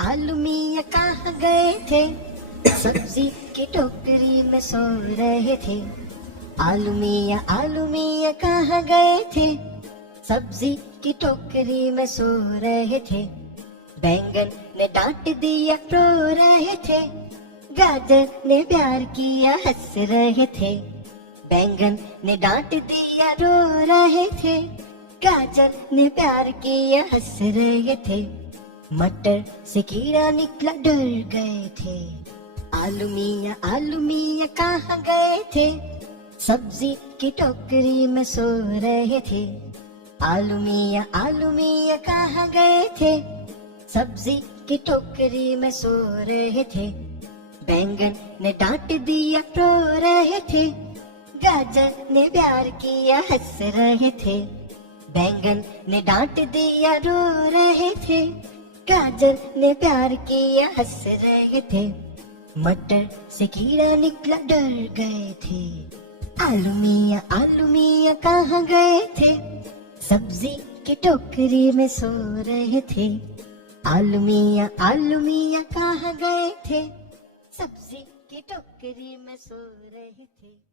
आलू मियाँ कहाँ गए थे? सब्जी की टोकरी में सो रहे थे। आलू मियाँ कहाँ गए थे? सब्जी की टोकरी में सो रहे थे। बैंगन ने डांट दिया रो रहे थे। गाजर ने प्यार किया हंस रहे थे। बैंगन ने डांट दिया रो रहे थे। गाजर ने प्यार किया हंस रहे थे। मटर से कीड़ा निकला डर गए थे। आलू मियाँ कहाँ गए थे? सब्जी की टोकरी में सो रहे थे। आलू मियाँ कहाँ गए थे? सब्जी की टोकरी में सो रहे थे। बैंगन ने डांट दिया रो रहे थे। गाजर ने प्यार किया हंस रहे थे। बैंगन ने डांट दिया रो रहे थे। गाजर ने प्यार किया हंस रहे थे। मटर से कीड़ा निकला डर गए थे। आलू मियाँ कहाँ गए थे? सब्जी की टोकरी में सो रहे थे। आलू मियाँ कहाँ गए थे? सब्जी की टोकरी में सो रहे थे।